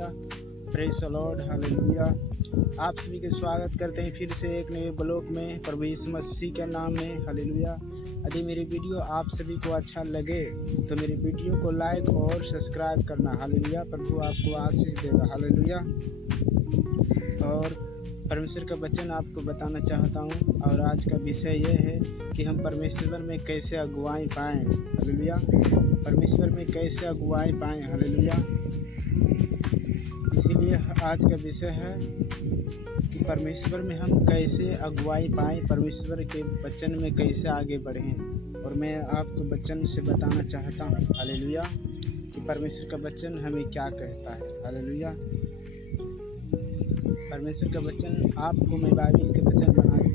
Hallelujah. Praise the Lord, hallelujah. आप सभी का स्वागत करते हैं फिर से एक नए ब्लॉग में प्रभु यीशु मसीह के नाम में, हालेलुया। यदि मेरी वीडियो आप सभी को अच्छा लगे तो मेरी वीडियो को लाइक और सब्सक्राइब करना, हालेलुया। प्रभु आपको आशीष देगा, हालेलुया। और परमेश्वर का वचन आपको बताना चाहता हूँ, और आज का विषय यह है कि हम परमेश्वर में कैसे अगुवाई पाएँ, हालेलुया। परमेश्वर में कैसे अगुवाई पाएँ, हालेलुया। इसीलिए आज का विषय है कि परमेश्वर में हम कैसे अगुवाई पाएँ, परमेश्वर के वचन में कैसे आगे बढ़ें। और मैं आपको वचन से बताना चाहता हूँ, हालेलुया, कि परमेश्वर का वचन हमें क्या कहता है, हालेलुया। परमेश्वर का वचन आपको मैं बाइबल के वचन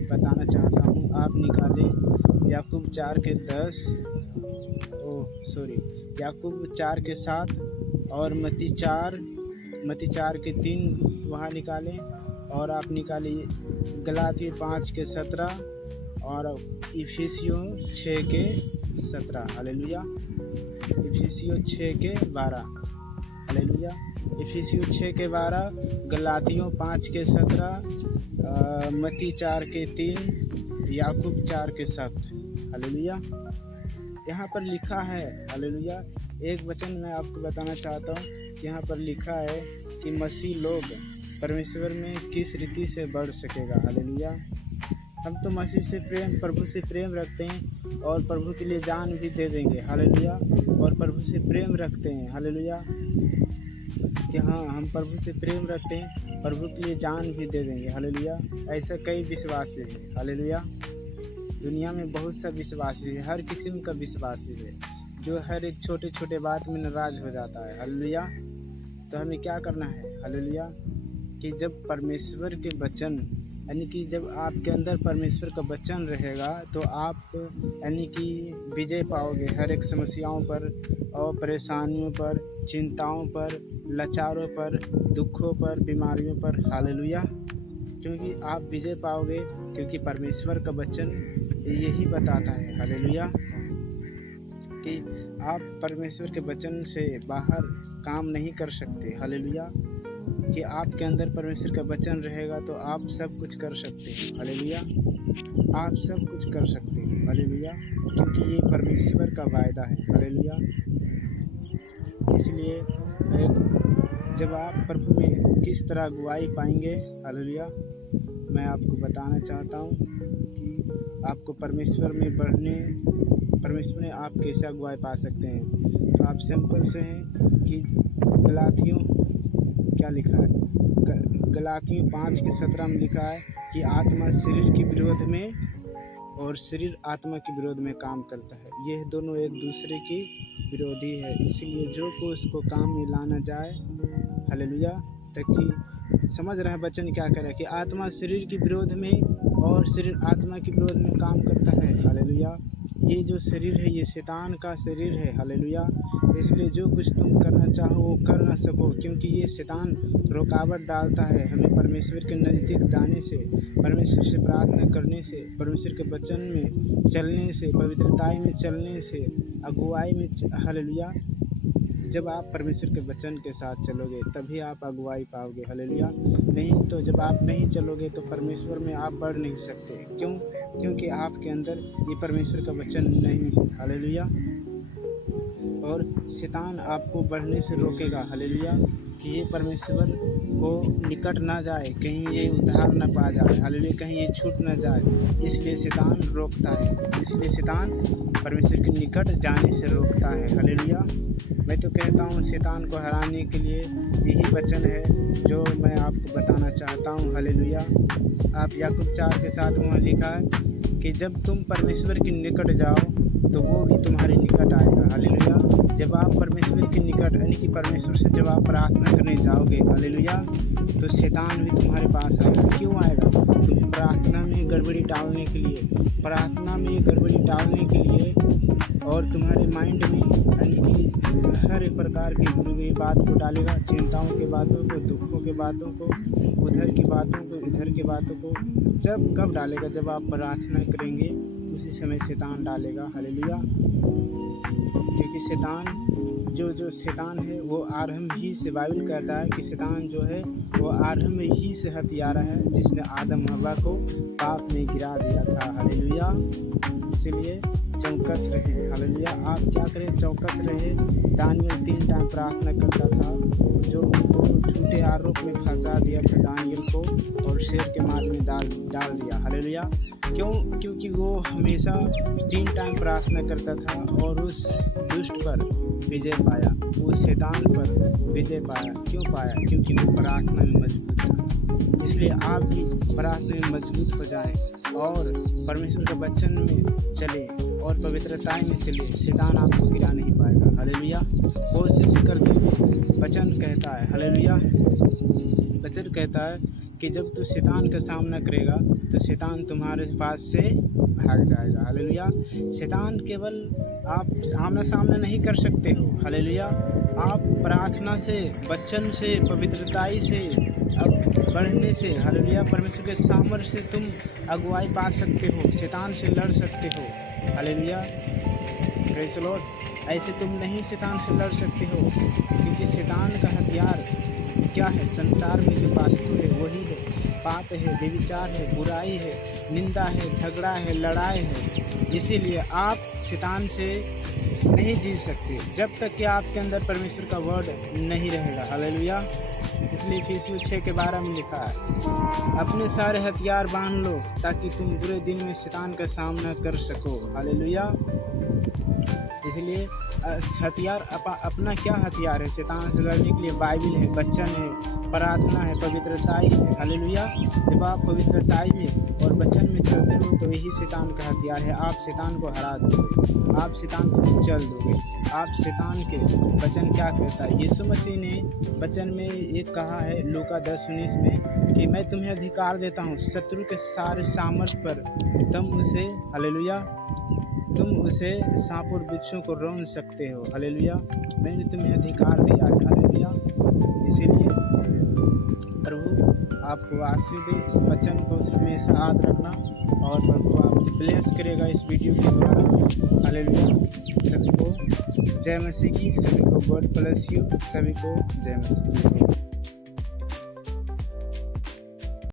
बताना चाहता हूँ। आप निकालें याकूब 4:10 याकूब 4:7 और मत्ती 4:3 वहाँ निकालें। और आप निकालिए गलातियों 5:17 और इफिसियों 6:17, हालेलुया। इफिसियों 6:12, हालेलुया। इफिसियों 6:12, गलातियों 5:17, मत्ती 4:3, याकूब 4:7, हालेलुया। यहाँ पर लिखा है, हालेलुया। एक वचन मैं आपको बताना चाहता हूँ कि यहाँ पर लिखा है कि मसीह लोग परमेश्वर में किस रीति से बढ़ सकेगा, हालेलुया। हम तो मसीह से प्रभु से प्रेम रखते हैं और प्रभु के लिए जान भी दे देंगे, हालेलुया। और प्रभु से प्रेम रखते हैं, हालेलुया, कि हाँ हम प्रभु से प्रेम रखते हैं, प्रभु के लिए जान भी दे देंगे, हालेलुया। ऐसा कई विश्वासी है, हालेलुया। दुनिया में बहुत सा विश्वासी है, हर किस्म का विश्वासी है, जो हर एक छोटे छोटे बात में नाराज हो जाता है, हालेलुया। तो हमें क्या करना है, हालेलुया, कि जब परमेश्वर के वचन यानी कि जब आपके अंदर परमेश्वर का वचन रहेगा तो आप यानी कि विजय पाओगे हर एक समस्याओं पर और परेशानियों पर, चिंताओं पर, लाचारों पर, दुखों पर, बीमारियों पर, हालेलुया। क्योंकि आप विजय पाओगे, क्योंकि परमेश्वर का वचन यही बताता है, हालेलुया, कि आप परमेश्वर के वचन से बाहर काम नहीं कर सकते, हालेलुया। कि आपके अंदर परमेश्वर का वचन रहेगा तो आप सब कुछ कर सकते हैं, हालेलुया। आप सब कुछ कर सकते हैं, हालेलुया, क्योंकि ये परमेश्वर का वायदा है, हालेलुया। इसलिए जब आप प्रभु में किस तरह अगुवाई पाएंगे, हालेलुया, मैं आपको बताना चाहता हूँ कि आपको परमेश्वर में आप कैसे अगुवाई पा सकते हैं। तो आप सिंपल से हैं कि गलातियों क्या लिखा है, गलातियों 5:17 में लिखा है कि आत्मा शरीर के विरोध में और शरीर आत्मा के विरोध में काम करता है। ये दोनों एक दूसरे के विरोधी है, इसीलिए जो को उसको काम में लाना जाए, हालेलुया। ताकि समझ रहे हैं वचन क्या करे कि आत्मा शरीर के विरोध में और शरीर आत्मा के विरोध में काम करता है, हालेलुया। ये जो शरीर है ये शैतान का शरीर है, हालेलुया। इसलिए जो कुछ तुम करना चाहो वो कर ना सको, क्योंकि ये शैतान रुकावट डालता है हमें परमेश्वर के नज़दीक जाने से, परमेश्वर से प्रार्थना करने से, परमेश्वर के वचन में चलने से, पवित्रताई में चलने से, अगुवाई में, हालेलुया। जब आप परमेश्वर के वचन के साथ चलोगे तभी आप अगुवाई पाओगे, हालेलुया। नहीं तो जब आप नहीं चलोगे तो परमेश्वर में आप बढ़ नहीं सकते। क्यों? क्योंकि आपके अंदर ये परमेश्वर का वचन नहीं है, हालेलुया। और शैतान आपको बढ़ने से रोकेगा, हालेलुया, कि ये परमेश्वर को निकट ना जाए, कहीं ये उद्धार न पा जाए, हालेलुया, कहीं ये छूट न जाए। इसलिए शैतान रोकता है, इसलिए शैतान परमेश्वर के निकट जाने से रोकता है, हालेलुया। मैं तो कहता हूँ शैतान को हराने के लिए यही वचन है जो मैं आपको बताना चाहता हूँ, हालेलुया। आप याकूब 4:7 में लिखा है कि जब तुम परमेश्वर के निकट जाओ तो वो भी तुम्हारे निकट आएगा, हालेलुया। जब आप परमेश्वर के निकट यानी कि परमेश्वर से जब आप प्रार्थना करने जाओगे, हालेलुया, तो शैतान भी तुम्हारे पास आएगा। क्यों आएगा? तुम्हें प्रार्थना में गड़बड़ी डालने के लिए, और तुम्हारे माइंड में यानी कि हर एक प्रकार की बुरी बात को डालेगा, चिंताओं के बातों को, दुखों के बातों को, उधर की बातों को, इधर की बातों को। कब डालेगा? जब आप प्रार्थना करेंगे उसी समय शैतान डालेगा, हालेलुया। क्योंकि जो शैतान है वो आरंभ ही से, बाइबल कहता है कि शैतान जो है वो आरंभ ही से हत्यारा है, जिसने आदम हवा को पाप में गिरा दिया था। हालेलुया। इसीलिए चौकस रहे। हालेलुया। आप क्या करें? चौकस रहे। दानियल 3 टाइम प्रार्थना करता था, जो उनको झूठे आरोप में फंसा दिया था दानियल को, और शेर के मार में डाल दिया। हालेलुया। क्यों? क्योंकि वो हमेशा 3 टाइम प्रार्थना करता था और उस दुष्ट पर विजय पाया, उस शैतान पर विजय पाया। क्यों पाया? क्योंकि वो प्रार्थना में मजबूत था। इसलिए आप भी प्रार्थना में मजबूत हो जाएं और परमेश्वर के वचन में चले और पवित्रता में चले। शैतान आपको गिरा नहीं पाएगा। हालेलुया। कोशिश करके भी वचन कहता है। हालेलुया। वचन कहता है कि जब तू शैतान का सामना करेगा तो शैतान तुम्हारे पास से भाग जाएगा। हालेलुया। शैतान केवल आप आमना सामना नहीं कर सकते हो। हालेलुया। आप प्रार्थना से, वचन से, पवित्रताई से, अब बढ़ने से, हालेलुया, परमेश्वर के सामर्थ्य से तुम अगुवाई पा सकते हो, शैतान से लड़ सकते हो। हालेलुया। Praise the Lord. ऐसे तुम नहीं शैतान से लड़ सकते हो, क्योंकि शैतान का हथियार क्या है? संसार में जो वास्तु है वही है। पाप है, व्यभिचार है, बुराई है, निंदा है, झगड़ा है, लड़ाई है। इसीलिए आप शैतान से नहीं जीत सकते जब तक कि आपके अंदर परमेश्वर का वर्ड नहीं रहेगा। हालेलुया। इसलिए इफिसियों 6:12 में लिखा है, अपने सारे हथियार बांध लो ताकि तुम बुरे दिन में शैतान का सामना कर सको। हालेलुया। इसलिए हथियार अपना क्या हथियार है शैतान से लड़ने के लिए? बाइबल है, वचन है, प्रार्थना है, पवित्रताई है। हालेलुया। जब आप पवित्रताई में और वचन में चलते हो तो यही शैतान का हथियार है। आप शैतान को हरा दोगे, आप शैतान को कुचल दोगे। आप शैतान के वचन क्या कहता है? यीशु मसीह ने वचन में एक कहा है, लूका 10:19 में, कि मैं तुम्हें अधिकार देता हूँ शत्रु के सारे सामर्थ पर, तुम उसे, हालेलुया, तुम उसे सांप और बिच्छू को रौंद सकते हो। हालेलुया। मैंने तुम्हें अधिकार दिया है। हालेलुया। इसीलिए प्रभु आपको आशीष दे। इस वचन को हमेशा याद रखना और प्रभु आपको ब्लेस करेगा इस वीडियो के द्वारा। हालेलुया। सभी को जय मसीह की, सभी को गॉड ब्लेस यू, सभी को जय मसीह की।